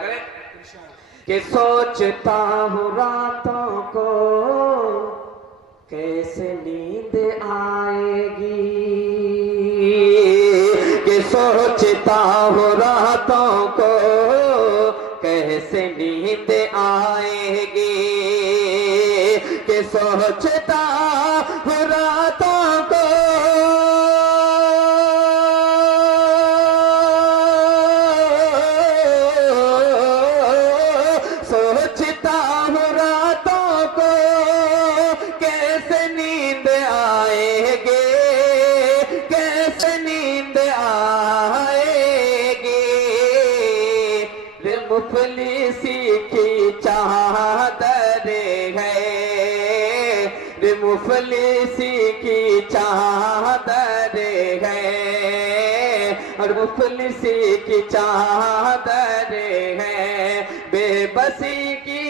کریں کہ سوچتا ہوں راتوں کو کیسے نیند آئے گی، کہ سوچتا ہوں راتوں کو کیسے نیند آئے گی، کہ سوچتا ہوں راتوں کو مفلسی کی چادر ہے، مفلسی کی چادر ہے، اور مفلسی کی چادر ہے، بے بسی کی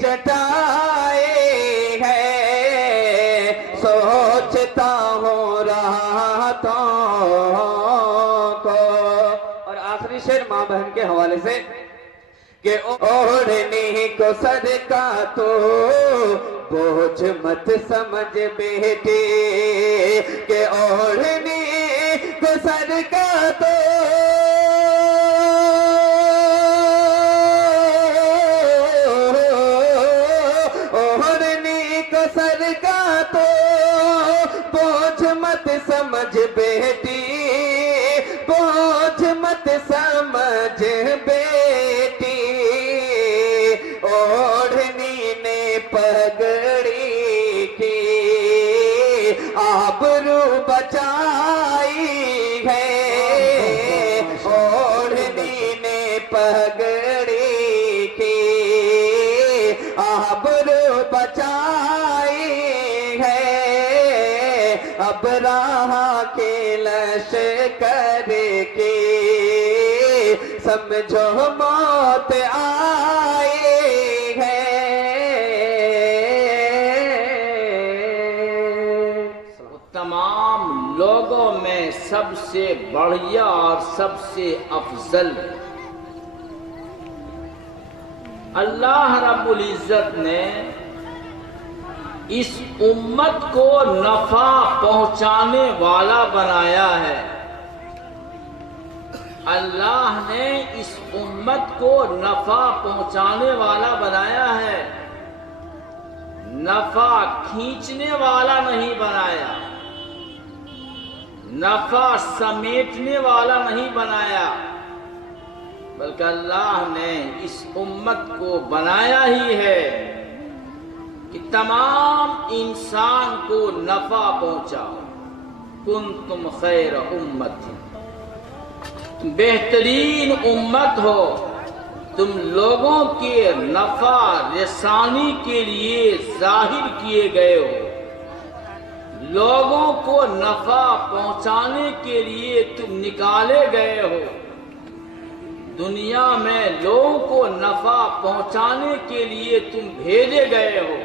چٹائی ہے، سوچتا ہوں راتوں کو۔ اور آخری شعر ماں بہن کے حوالے سے کہ اوڑھنے کو سر کا تو بوجھ مت سمجھ بیٹے، کہ اوڑھنے کو سر کا تو اوڑھنے کو سر کا تو بوجھ مت سمجھ بیٹی، بوجھ مت سمجھ بیٹی، اوڑھنی نے پگڑی کی آبرو بچائی ہے، اوڑھنی نے پگڑی کی آبرو بچائی ہے، اب راہ کے لشکر کے سمجھو موت آئی ہے۔ تمام لوگوں میں سب سے بڑھیا اور سب سے افضل اللہ رب العزت نے اس امت کو نفع پہنچانے والا بنایا ہے۔ اللہ نے اس امت کو نفع پہنچانے والا بنایا ہے، نفع کھینچنے والا نہیں بنایا، نفع سمیٹنے والا نہیں بنایا، بلکہ اللہ نے اس امت کو بنایا ہی ہے کہ تمام انسان کو نفع پہنچاؤ۔ کنتم خیر امت، بہترین امت ہو، تم لوگوں کے نفع رسانی کے لیے ظاہر کیے گئے ہو، لوگوں کو نفع پہنچانے کے لیے تم نکالے گئے ہو، دنیا میں لوگوں کو نفع پہنچانے کے لیے تم بھیجے گئے ہو۔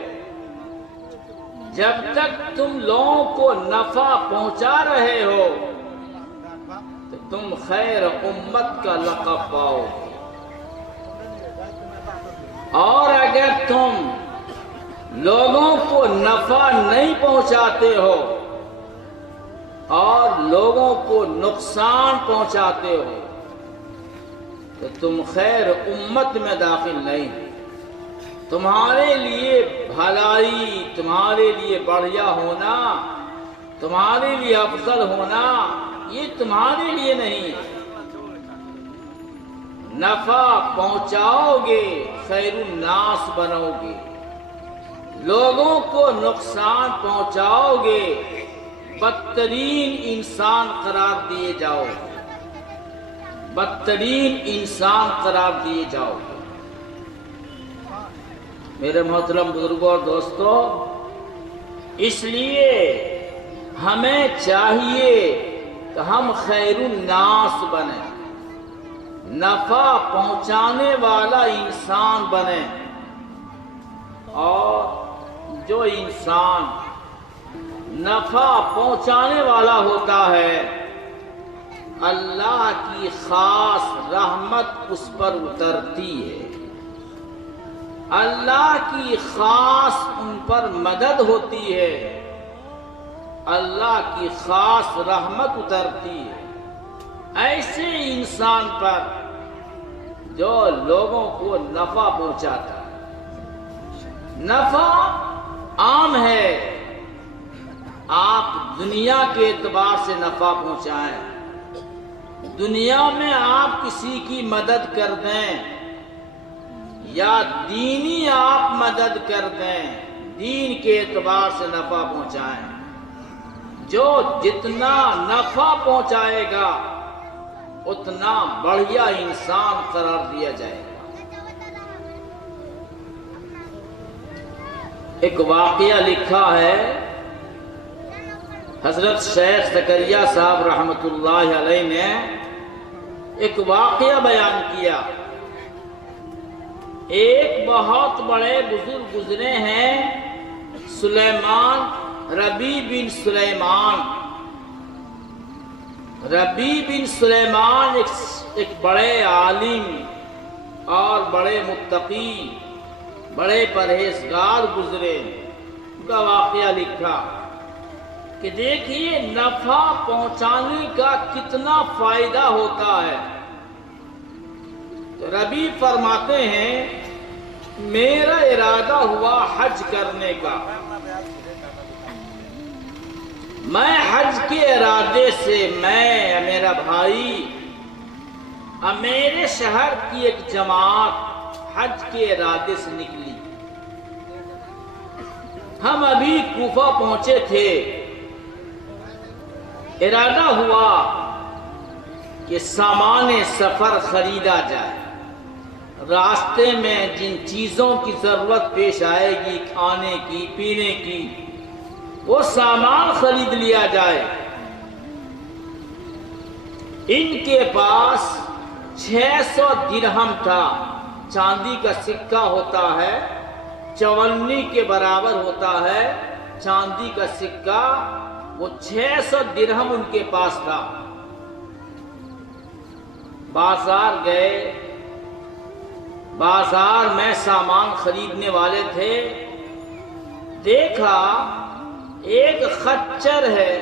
جب تک تم لوگوں کو نفع پہنچا رہے ہو تو تم خیر امت کا لقب پاؤ، اور اگر تم لوگوں کو نفع نہیں پہنچاتے ہو اور لوگوں کو نقصان پہنچاتے ہو تو تم خیر امت میں داخل نہیں۔ تمہارے لیے بھلائی، تمہارے لیے بڑھیا ہونا، تمہارے لیے افضل ہونا، یہ تمہارے لیے نہیں۔ نفع پہنچاؤ گے خیر الناس بنو گے، لوگوں کو نقصان پہنچاؤ گے بدترین انسان قرار دیے جاؤ، بدترین انسان قرار دیے جاؤ۔ میرے محترم بزرگوں اور دوستوں، اس لیے ہمیں چاہیے کہ ہم خیر الناس بنیں، نفع پہنچانے والا انسان بنیں، اور جو انسان نفع پہنچانے والا ہوتا ہے اللہ کی خاص رحمت اس پر اترتی ہے، اللہ کی خاص ان پر مدد ہوتی ہے، اللہ کی خاص رحمت اترتی ہے ایسے انسان پر جو لوگوں کو نفع پہنچاتا ہے۔ نفع عام ہے، آپ دنیا کے اعتبار سے نفع پہنچائیں، دنیا میں آپ کسی کی مدد کر دیں یا دینی آپ مدد کر دیں، دین کے اعتبار سے نفع پہنچائیں، جو جتنا نفع پہنچائے گا اتنا بڑھیا انسان قرار دیا جائے گا۔ ایک واقعہ لکھا ہے حضرت شیخ زکریہ صاحب رحمۃ اللہ علیہ نے ایک واقعہ بیان کیا۔ ایک بہت بڑے بزرگ گزرے ہیں، سلیمان، ربیع بن سلیمان۔ ربیع بن سلیمان ایک بڑے عالم اور بڑے متقی، بڑے پرہیزگار گزرے۔ ان کا واقعہ لکھا کہ دیکھیے نفع پہنچانے کا کتنا فائدہ ہوتا ہے۔ تو ربیع فرماتے ہیں میرا ارادہ ہوا حج کرنے کا، میں حج کے ارادے سے میں، میرا بھائی اور میرے شہر کی ایک جماعت حج کے ارادے سے نکلی۔ ہم ابھی کوفہ پہنچے تھے، ارادہ ہوا کہ سامان سفر خریدا جائے، راستے میں جن چیزوں کی ضرورت پیش آئے گی، کھانے کی، پینے کی، وہ سامان خرید لیا جائے۔ ان کے پاس 600 درہم تھا، چاندی کا سکہ ہوتا ہے، 54 کے برابر ہوتا ہے چاندی کا سکہ، وہ 600 درہم ان کے پاس تھا۔ بازار گئے، بازار میں سامان خریدنے والے تھے، دیکھا ایک خچر ہے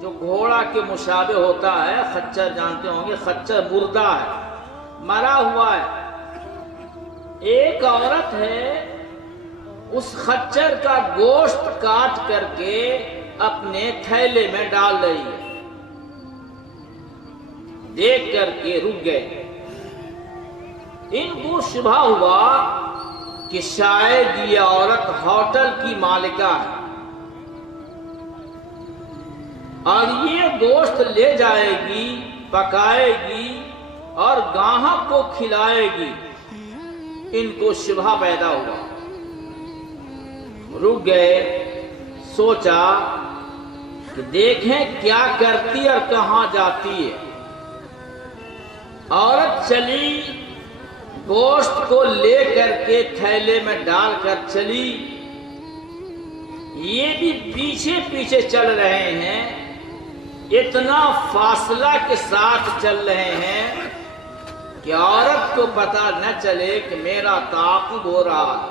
جو گھوڑا کے مشابہ ہوتا ہے، خچر جانتے ہوں گے، خچر مردہ ہے، مرا ہوا ہے۔ ایک عورت ہے، اس خچر کا گوشت کاٹ کر کے اپنے تھیلے میں ڈال رہی ہے۔ دیکھ کر کے رک گئے۔ ان کو شبہ ہوا کہ شاید یہ عورت ہوٹل کی مالکہ ہے اور یہ گوشت لے جائے گی، پکائے گی اور گاہک کو کھلائے گی۔ ان کو شبہ پیدا ہوا، رک گئے، سوچا کہ دیکھیں کیا کرتی اور کہاں جاتی ہے۔ عورت چلی، گوشت کو لے کر کے تھیلے میں ڈال کر چلی، یہ بھی پیچھے پیچھے چل رہے ہیں، اتنا فاصلہ کے ساتھ چل رہے ہیں کہ عورت کو پتہ نہ چلے کہ میرا تعاقب ہو رہا ہے،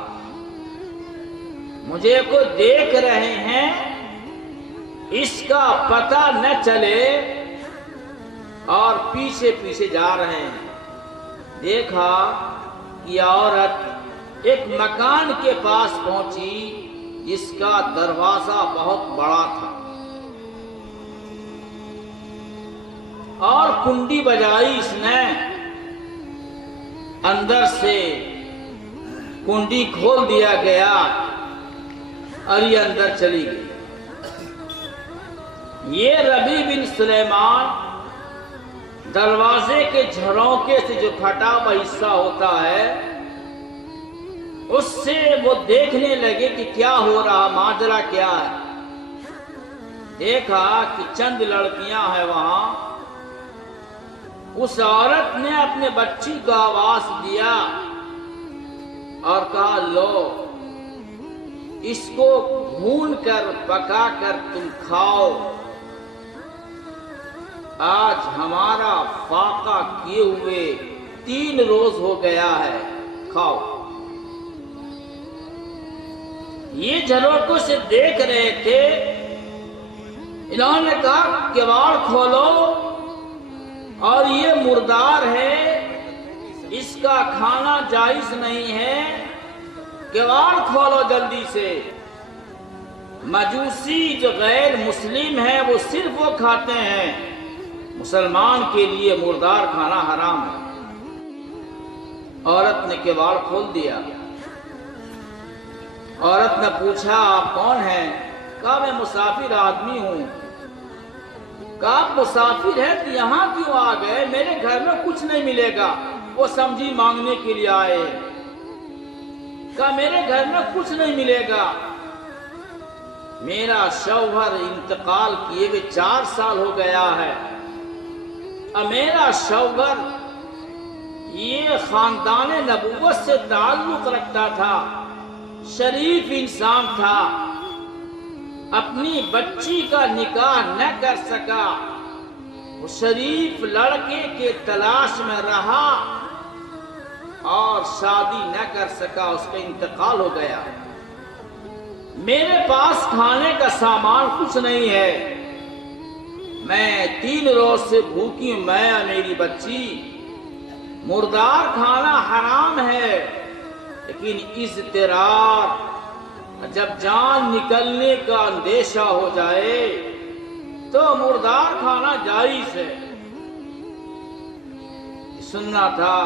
مجھے کو دیکھ رہے ہیں، اس کا پتہ نہ چلے، اور پیچھے پیچھے جا رہے ہیں۔ دیکھا کہ عورت ایک مکان کے پاس پہنچی جس کا دروازہ بہت بڑا تھا، اور کنڈی بجائی اس نے، اندر سے کنڈی کھول دیا گیا اور یہ اندر چلی گئی۔ یہ ربیع بن سلیمان دروازے کے جھروکے سے جو پھٹا ہوا حصہ ہوتا ہے اس سے وہ دیکھنے لگے کہ کیا ہو رہا، ماجرا کیا ہے۔ دیکھا کہ چند لڑکیاں ہیں وہاں۔ اس عورت نے اپنے بچی کو آواز دیا اور کہا لو اس کو بھون کر پکا کر تم کھاؤ۔ آج ہمارا فاقہ کیے ہوئے 3 روز ہو گیا ہے، کھاؤ۔ یہ جھروکوں سے دیکھ رہے تھے، انہوں نے کہا کباڑ کھولو، اور یہ مردار ہے، اس کا کھانا جائز نہیں ہے، کباڑ کھولو جلدی سے۔ مجوسی جو غیر مسلم ہے وہ صرف وہ کھاتے ہیں، مسلمان کے لیے مردار کھانا حرام ہے۔ عورت نے کباڑ کھول دیا۔ عورت نے پوچھا آپ کون ہیں؟ کہا میں مسافر آدمی ہوں۔ کہا آپ مسافر ہیں تو یہاں کیوں آ گئے؟ میرے گھر میں کچھ نہیں ملے گا۔ وہ سمجھی مانگنے کے لیے آئے۔ کہا میرے گھر میں کچھ نہیں ملے گا، میرا شوہر انتقال کیے ہوئے 4 سال ہو گیا ہے، اور میرا شوہر یہ خاندان نبوت سے تعلق رکھتا تھا، شریف انسان تھا، اپنی بچی کا نکاح نہ کر سکا، وہ شریف لڑکے کے تلاش میں رہا اور شادی نہ کر سکا، اس کا انتقال ہو گیا۔ میرے پاس کھانے کا سامان کچھ نہیں ہے، میں 3 روز سے بھوکی ہوں، میں اور میری بچی۔ مردار کھانا حرام ہے، لیکن اضطرار، جب جان نکلنے کا اندیشہ ہو جائے تو مردار کھانا جائز ہے۔ سننا تھا،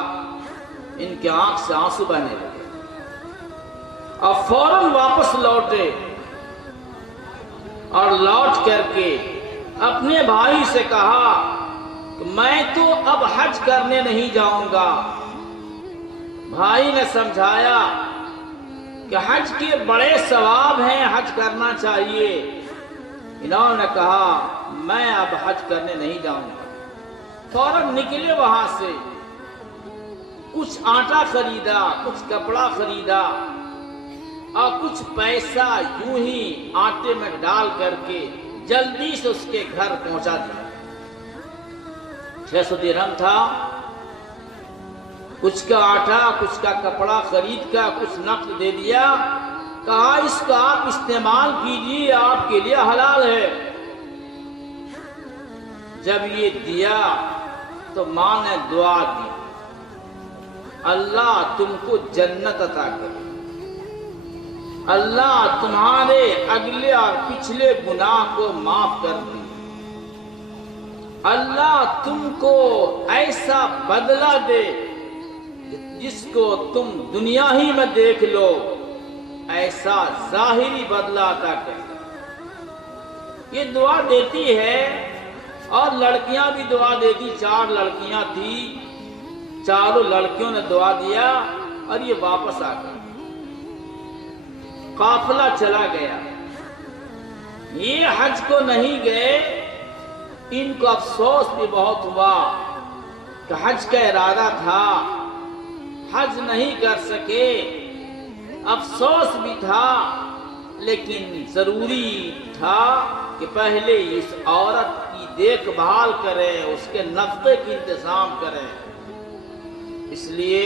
ان کے آنکھ سے آنسو بہنے لگے اور فوراً واپس لوٹے، اور لوٹ کر کے اپنے بھائی سے کہا کہ میں تو اب حج کرنے نہیں جاؤں گا۔ بھائی نے سمجھایا کہ حج کے بڑے ثواب ہیں، حج کرنا چاہیے۔ انہوں نے کہا میں اب حج کرنے نہیں جاؤں گا۔ فوراً نکلے وہاں سے، کچھ آٹا خریدا، کچھ کپڑا خریدا، اور کچھ پیسہ یوں ہی آٹے میں ڈال کر کے جلدی سے اس کے گھر پہنچا دیا۔ 600 درہم تھا، کچھ کا آٹا، کچھ کا کپڑا خرید کا کچھ نقد دے دیا، کہا اس کا آپ استعمال کیجیے، آپ کے لیے حلال ہے۔ جب یہ دیا تو ماں نے دعا دی، اللہ تم کو جنت عطا کرے، اللہ تمہارے اگلے اور پچھلے گناہ کو معاف کر دے، اللہ تم کو ایسا بدلہ دے جس کو تم دنیا ہی میں دیکھ لو، ایسا ظاہری بدلہ عطا کر۔ یہ دعا دیتی ہے، اور لڑکیاں بھی دعا دیتی، 4 لڑکیاں تھیں، چاروں لڑکیوں نے دعا دیا، اور یہ واپس آ گئے۔ قافلہ چلا گیا، یہ حج کو نہیں گئے، ان کو افسوس بھی بہت ہوا کہ حج کا ارادہ تھا، حج نہیں کر سکے، افسوس بھی تھا، لیکن ضروری تھا کہ پہلے اس عورت کی دیکھ بھال کریں، اس کے نفقے کی انتظام کریں۔ اس لیے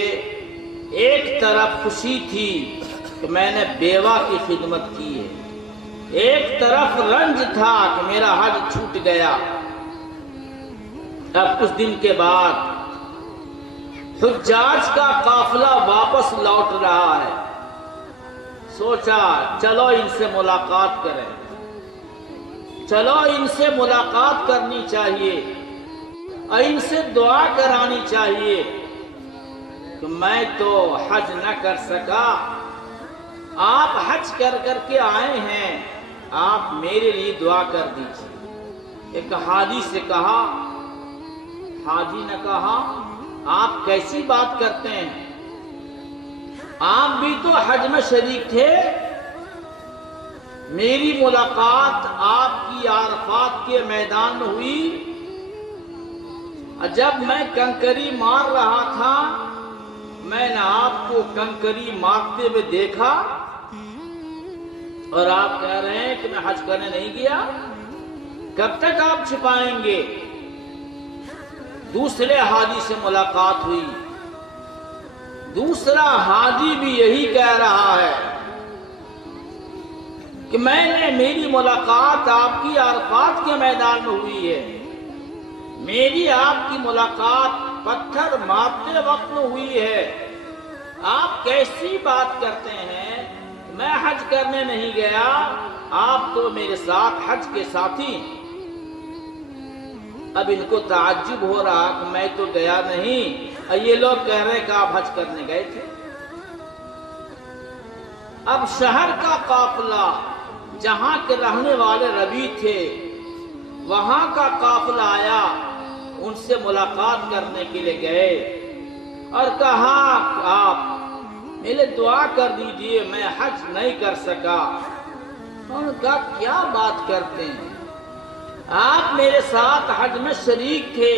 ایک طرف خوشی تھی کہ میں نے بیوہ کی خدمت کی ہے، ایک طرف رنج تھا کہ میرا حج چھوٹ گیا۔ اب کچھ دن کے بعد حجاج کا قافلہ واپس لوٹ رہا ہے، سوچا چلو ان سے ملاقات کریں، چلو ان سے ملاقات کرنی چاہیے، اور ان سے دعا کرانی چاہیے کہ میں تو حج نہ کر سکا، آپ حج کر کر کے آئے ہیں، آپ میرے لیے دعا کر دیجیے۔ ایک حاجی سے کہا، حاجی نے کہا آپ کیسی بات کرتے ہیں، آپ بھی تو حج میں شریک تھے، میری ملاقات آپ کی عرفات کے میدان میں ہوئی، جب میں کنکری مار رہا تھا میں نے آپ کو کنکری مارتے ہوئے دیکھا، اور آپ کہہ رہے ہیں کہ میں حج کرنے نہیں گیا، کب تک آپ چھپائیں گے؟ دوسرے حاجی سے ملاقات ہوئی، دوسرا حاجی بھی یہی کہہ رہا ہے کہ میری ملاقات آپ کی عرفات کے میدان میں ہوئی ہے، میری آپ کی ملاقات پتھر مارتے وقت میں ہوئی ہے، آپ کیسی بات کرتے ہیں؟ میں حج کرنے نہیں گیا، آپ تو میرے ساتھ حج کے ساتھی ہیں۔ اب ان کو تعجب ہو رہا کہ میں تو گیا نہیں، یہ لوگ کہہ رہے کہ آپ حج کرنے گئے تھے۔ اب شہر کا قافلہ، جہاں کے رہنے والے ربی تھے، وہاں کا قافلہ آیا، ان سے ملاقات کرنے کے لیے گئے اور کہا کہ آپ میرے دعا کر دیجئے، میں حج نہیں کر سکا۔ انہوں نے کہا کیا بات کرتے ہیں، آپ میرے ساتھ حج میں شریک تھے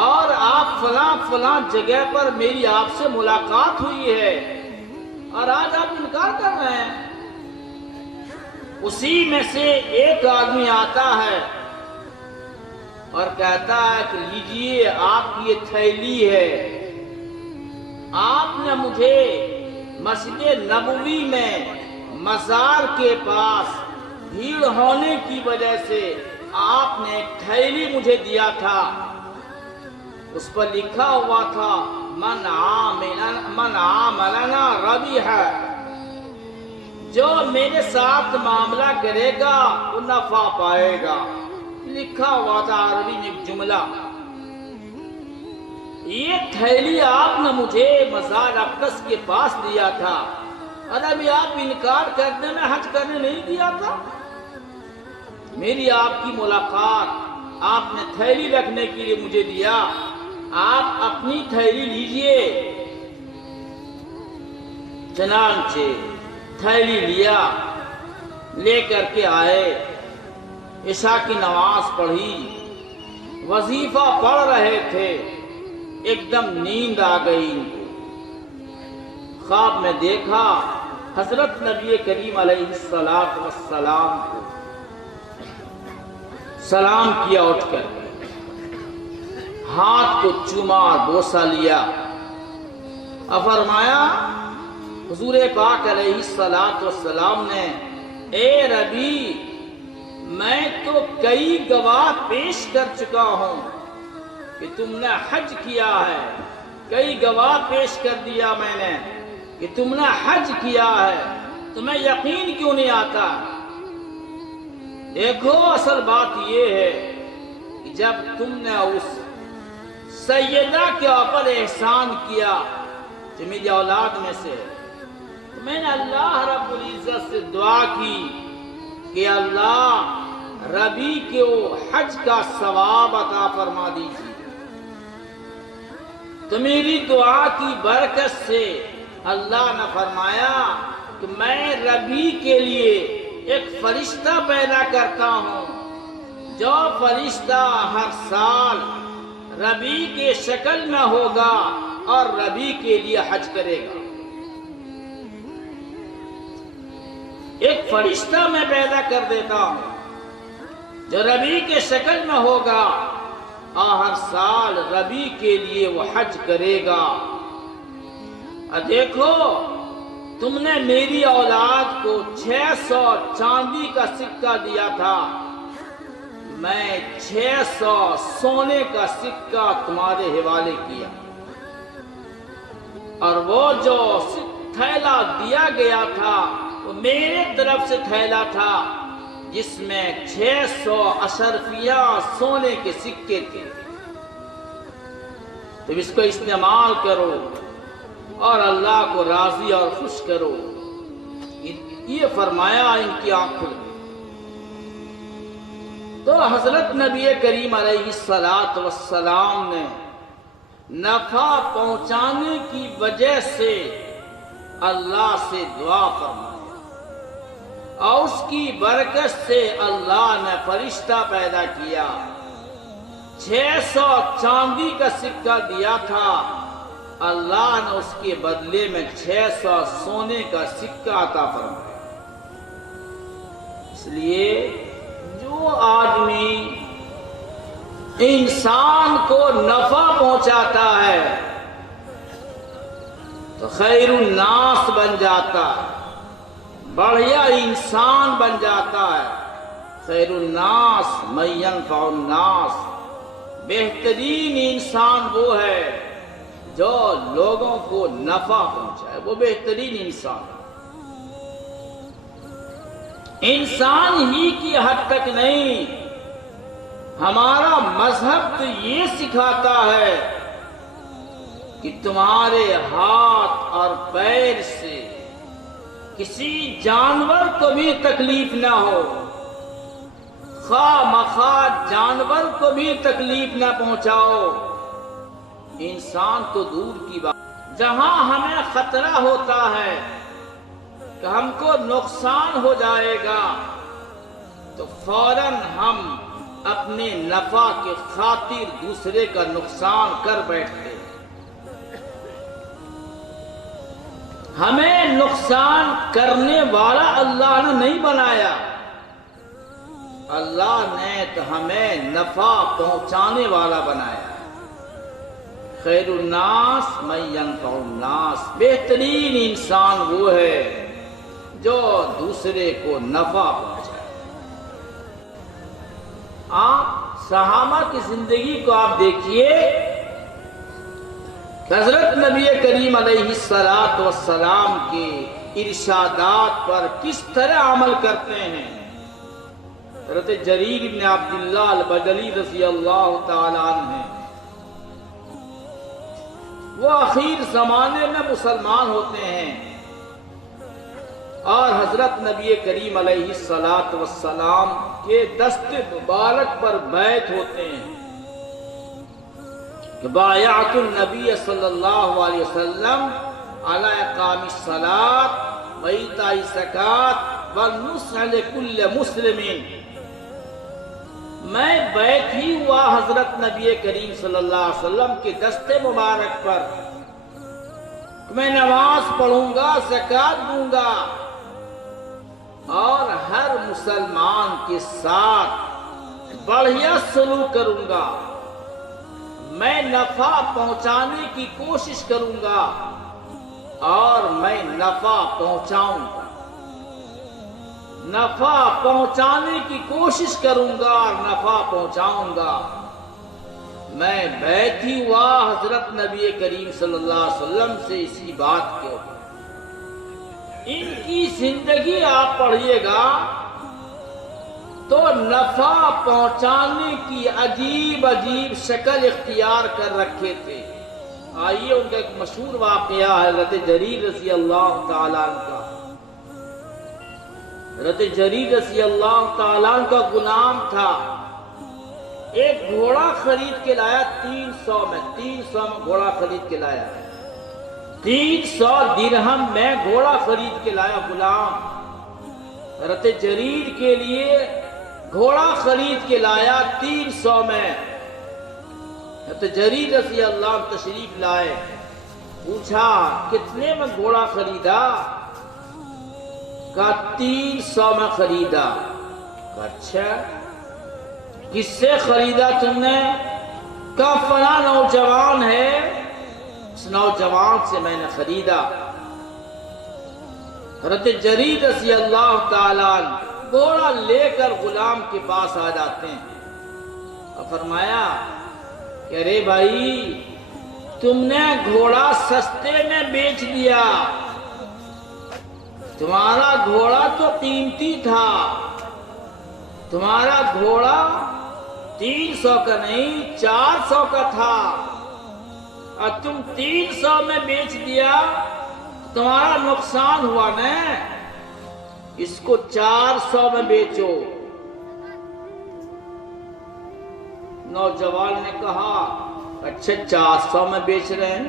اور آپ فلاں فلاں جگہ پر میری آپ سے ملاقات ہوئی ہے اور آج آپ انکار کر رہے ہیں۔ اسی میں سے ایک آدمی آتا ہے اور کہتا ہے کہ لیجئے آپ کی یہ تھیلی ہے، آپ نے مجھے مسجد نبوی میں مزار کے پاس بھیڑ ہونے کی وجہ سے آپ نے ایک تھیلی مجھے دیا تھا، اس پر لکھا ہوا تھا من عاملنا ربیح، جو میرے ساتھ معاملہ کرے گا وہ نفع پائے گا، لکھا ہوا تھا عربی میں ایک جملہ۔ یہ تھیلی آپ نے مجھے مزار اقدس کے پاس دیا تھا اور ابھی آپ انکار کرنے میں حج کرنے نہیں دیا تھا۔ میری آپ کی ملاقات آپ نے تھیلی رکھنے کے لیے مجھے دیا، آپ اپنی تھیلی لیجئے۔ چنانچہ تھیلی لیا، لے کر کے آئے، عشاء کی نماز پڑھی، وظیفہ پڑھ رہے تھے، ایک دم نیند آ گئی ان کو۔ خواب میں دیکھا حضرت نبی کریم علیہ السلام کو، سلام کیا اٹھ کر، ہاتھ کو چوما اور بوسہ لیا اور فرمایا حضور پاک علیہ السلام نے، اے ربی میں تو کئی گواہ پیش کر چکا ہوں کہ تم نے حج کیا ہے، کئی گواہ پیش کر دیا میں نے کہ تم نے حج کیا ہے، تمہیں یقین کیوں نہیں آتا؟ دیکھو اصل بات یہ ہے کہ جب تم نے اس سیدہ کے اوپر احسان کیا جو میری اولاد میں سے، تو میں نے اللہ رب العزت سے دعا کی کہ اللہ ربی کے وہ حج کا ثواب عطا فرما دیجیے۔ تو میری دعا کی برکت سے اللہ نے فرمایا کہ میں ربی کے لیے ایک فرشتہ پیدا کرتا ہوں، جو فرشتہ ہر سال ربی کے شکل میں ہوگا اور ربی کے لیے حج کرے گا۔ ایک فرشتہ میں پیدا کر دیتا ہوں جو ربی کے شکل میں ہوگا اور ہر سال ربی کے لیے وہ حج کرے گا۔ اور دیکھو تم نے میری اولاد کو 600 چاندی کا سکہ دیا تھا، میں 600 سونے کا سکہ تمہارے حوالے کیا، اور وہ جو تھیلا دیا گیا تھا وہ میرے طرف سے تھیلا تھا جس میں 600 اشرفیہ سونے کے سکے تھے۔ تم اس کو استعمال کرو اور اللہ کو راضی اور خوش کرو، یہ فرمایا ان کی آنکھوں میں۔ تو حضرت نبی کریم علیہ السلام نے نفع پہنچانے کی وجہ سے اللہ سے دعا فرمائی اور اس کی برکت سے اللہ نے فرشتہ پیدا کیا۔ 600 چاندی کا سکہ دیا تھا، اللہ نے اس کے بدلے میں 600 سونے کا سکہ عطا فرمایا۔ اس لیے جو آدمی انسان کو نفع پہنچاتا ہے تو خیر الناس بن جاتا ہے، بڑھیا انسان بن جاتا ہے۔ خیر الناس من ينفع الناس، بہترین انسان وہ ہے جو لوگوں کو نفع پہنچائے، وہ بہترین انسان۔ انسان ہی کی حد تک نہیں، ہمارا مذہب تو یہ سکھاتا ہے کہ تمہارے ہاتھ اور پیر سے کسی جانور کو بھی تکلیف نہ ہو، خواہ مخواہ جانور کو بھی تکلیف نہ پہنچاؤ۔ انسان تو دور کی بات، جہاں ہمیں خطرہ ہوتا ہے کہ ہم کو نقصان ہو جائے گا تو فوراً ہم اپنے نفع کے خاطر دوسرے کا نقصان کر بیٹھتے۔ ہمیں نقصان کرنے والا اللہ نے نہیں بنایا، اللہ نے تو ہمیں نفع پہنچانے والا بنایا۔ خیر الناس من ينفع الناس، بہترین انسان وہ ہے جو دوسرے کو نفع پہنچائے۔ آپ صحابہ کی زندگی کو آپ دیکھیے، حضرت نبی کریم علیہ السلام کے ارشادات پر کس طرح عمل کرتے ہیں۔ حضرت جریر بن عبداللہ البجلی رضی اللہ تعالیٰ عنہ ہیں، وہ آخر زمانے میں مسلمان ہوتے ہیں اور حضرت نبی کریم علیہ السلام کے دست مبارک پر بیعت ہوتے ہیں کہ بایعت النبی صلی اللہ علیہ وسلم علی اقام الصلاۃ و ایتاء الزکاۃ والنصح لکل مسلم، میں بیعت ہی ہوا حضرت نبی کریم صلی اللہ علیہ وسلم کے دست مبارک پر، میں نماز پڑھوں گا، زکوٰۃ دوں گا اور ہر مسلمان کے ساتھ بڑھیا سلوک کروں گا، میں نفع پہنچانے کی کوشش کروں گا اور میں نفع پہنچاؤں گا، نفع پہنچانے کی کوشش کروں گا اور نفع پہنچاؤں گا۔ میں بیعت ہی ہوا حضرت نبی کریم صلی اللہ علیہ وسلم سے اسی بات کے اوپر۔ ان کی زندگی آپ پڑھیے گا تو نفع پہنچانے کی عجیب عجیب شکل اختیار کر رکھے تھے۔ آئیے ان کا ایک مشہور واقعہ ہے حضرت جریر رضی اللہ تعالیٰ عنہ کا۔ حضرت جریر رضی اللہ تعالیٰ عنہ کا غلام تھا، ایک گھوڑا خرید کے لایا 300 میں گھوڑا خرید کے لایا، 300 درہم میں گھوڑا خرید کے لایا غلام۔ حضرت جریر کے لیے گھوڑا خرید کے لایا 300 میں۔ حضرت جریر رضی اللہ عنہ تشریف لائے، پوچھا کتنے میں گھوڑا خریدا؟ کہا 300 میں خریدا۔ کہا اچھا کس سے خریدا تم نے؟ کہا فلاں نوجوان ہے، اس نوجوان سے میں نے خریدا۔ حضرت جریر رضی اللہ تعالیٰ عنہ گھوڑا لے کر غلام کے پاس آ جاتے ہیں اور فرمایا کہ ارے بھائی تم نے گھوڑا سستے میں بیچ دیا، تمہارا گھوڑا تو قیمتی تھا، تمہارا گھوڑا 300 کا نہیں 400 کا تھا اور تم 300 میں بیچ دیا، تمہارا نقصان ہوا نا، اس کو 400 میں بیچو۔ نوجوان نے کہا اچھا 400 میں بیچ رہے ہیں،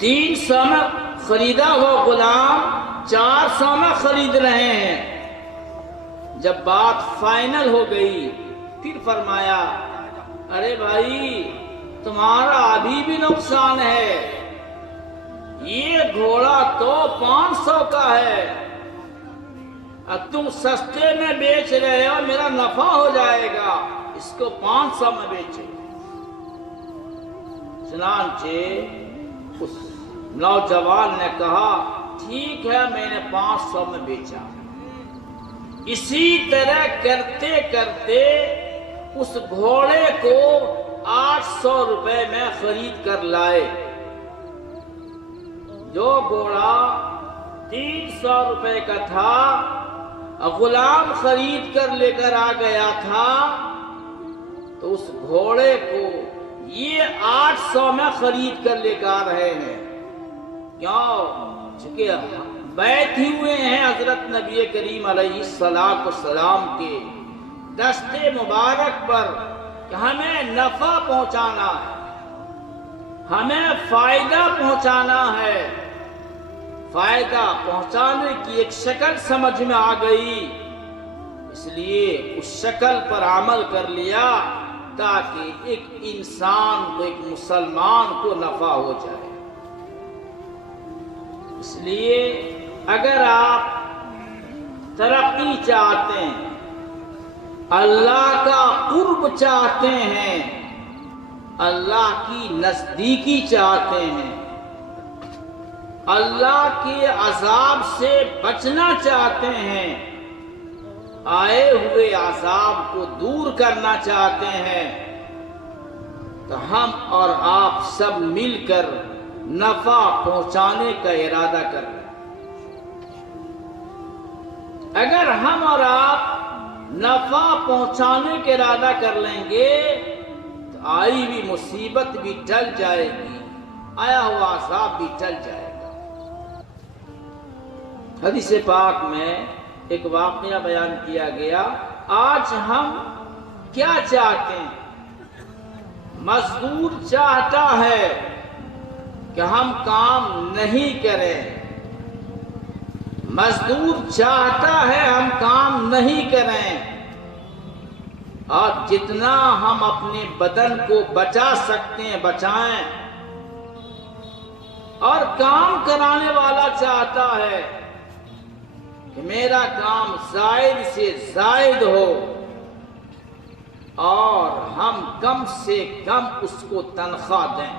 300 میں خریدا ہوا غلام 400 میں خرید رہے ہیں۔ جب بات فائنل ہو گئی پھر فرمایا ارے بھائی تمہارا ابھی بھی نقصان ہے، یہ گھوڑا تو 500 کا ہے اور تم سستے میں بیچ رہے ہو، میرا نفع ہو جائے گا۔ اس کو 500 میں بیچے۔ چنانچہ اس نوجوان نے کہا ٹھیک ہے میں نے 500 میں بیچا۔ اسی طرح کرتے کرتے اس گھوڑے کو 800 روپے میں خرید کر لائے۔ جو گھوڑا 300 روپے کا تھا غلام خرید کر لے کر آ گیا تھا، تو اس گھوڑے کو یہ 800 میں خرید کر لے کر آ رہے ہیں۔ کیوں؟ چونکہ بیعت ہی ہوئے ہیں حضرت نبی کریم علیہ السلام کے دستے مبارک پر کہ ہمیں نفع پہنچانا ہے، ہمیں فائدہ پہنچانا ہے۔ فائدہ پہنچانے کی ایک شکل سمجھ میں آ گئی، اس لیے اس شکل پر عمل کر لیا تاکہ ایک انسان کو، ایک مسلمان کو نفع ہو جائے۔ اس لیے اگر آپ ترقی چاہتے ہیں، اللہ کا قرب چاہتے ہیں، اللہ کی نزدیکی چاہتے ہیں، اللہ کے عذاب سے بچنا چاہتے ہیں، آئے ہوئے عذاب کو دور کرنا چاہتے ہیں، تو ہم اور آپ سب مل کر نفع پہنچانے کا ارادہ کر رہے ہیں۔ اگر ہم اور آپ نفع پہنچانے کا ارادہ کر لیں گے تو آئی ہوئی مصیبت بھی ٹل جائے گی، آیا ہوا عذاب بھی ٹل جائے گا۔ حدیث پاک میں ایک واقعہ بیان کیا گیا۔ آج ہم کیا چاہتے ہیں؟ مزدور چاہتا ہے کہ ہم کام نہیں کریں، مزدور چاہتا ہے ہم کام نہیں کریں، اور جتنا ہم اپنے بدن کو بچا سکتے ہیں بچائیں، اور کام کرانے والا چاہتا ہے کہ میرا کام زائد سے زائد ہو اور ہم کم سے کم اس کو تنخواہ دیں۔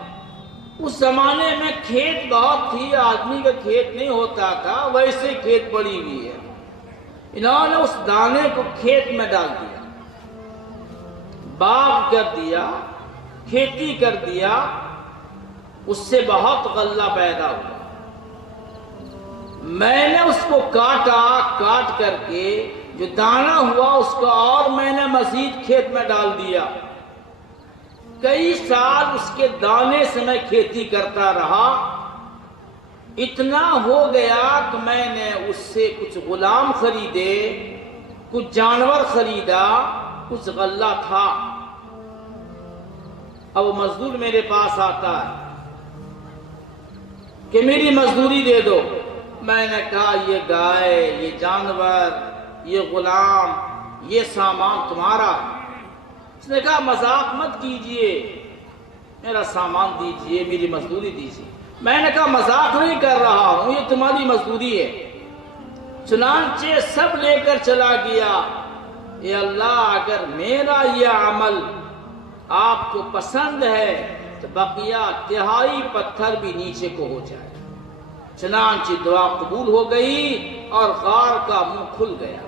اس زمانے میں کھیت بہت تھی، آدمی کا کھیت نہیں ہوتا تھا، ویسے کھیت پڑی ہوئی ہے، انہوں نے اس دانے کو کھیت میں ڈال دیا، باغ کر دیا، کھیتی کر دیا، اس سے بہت غلہ پیدا ہوا۔ میں نے اس کو کاٹا، کاٹ کر کے جو دانہ ہوا اس کو اور میں نے مزید کھیت میں ڈال دیا۔ کئی سال اس کے دانے سے میں کھیتی کرتا رہا، اتنا ہو گیا کہ میں نے اس سے کچھ غلام خریدے، کچھ جانور خریدا، کچھ غلہ تھا۔ اب وہ مزدور میرے پاس آتا ہے کہ میری مزدوری دے دو۔ میں نے کہا یہ گائے، یہ جانور، یہ غلام، یہ سامان تمہارا۔ اس نے کہا مذاق مت کیجئے، میرا سامان دیجئے، میری مزدوری دیجئے۔ میں نے کہا مذاق نہیں کر رہا ہوں، یہ تمہاری مزدوری ہے۔ چنانچہ سب لے کر چلا گیا۔ اے اللہ، اگر میرا یہ عمل آپ کو پسند ہے تو بقیہ تہائی پتھر بھی نیچے کو ہو جائے۔ چنانچہ دعا قبول ہو گئی اور غار کا منہ کھل گیا۔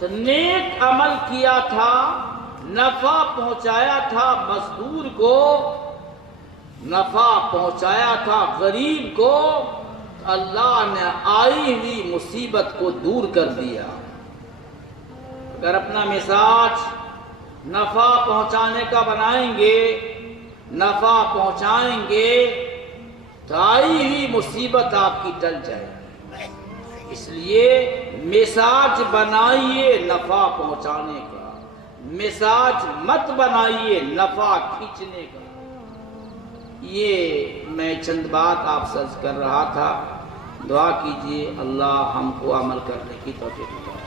تو نیک عمل کیا تھا، نفع پہنچایا تھا مزدور کو، نفع پہنچایا تھا غریب کو، اللہ نے آئی ہوئی مصیبت کو دور کر دیا۔ اگر اپنا مزاج نفع پہنچانے کا بنائیں گے، نفع پہنچائیں گے تو آئی ہوئی مصیبت آپ کی ٹل جائے گی۔ اس لیے مزاج بنائیے نفع پہنچانے کا، مزاج مت بنائیے نفع کھینچنے کا۔ یہ میں چند بات آپ سے عرض کر رہا تھا، دعا کیجئے اللہ ہم کو عمل کرنے کی توفیق دے۔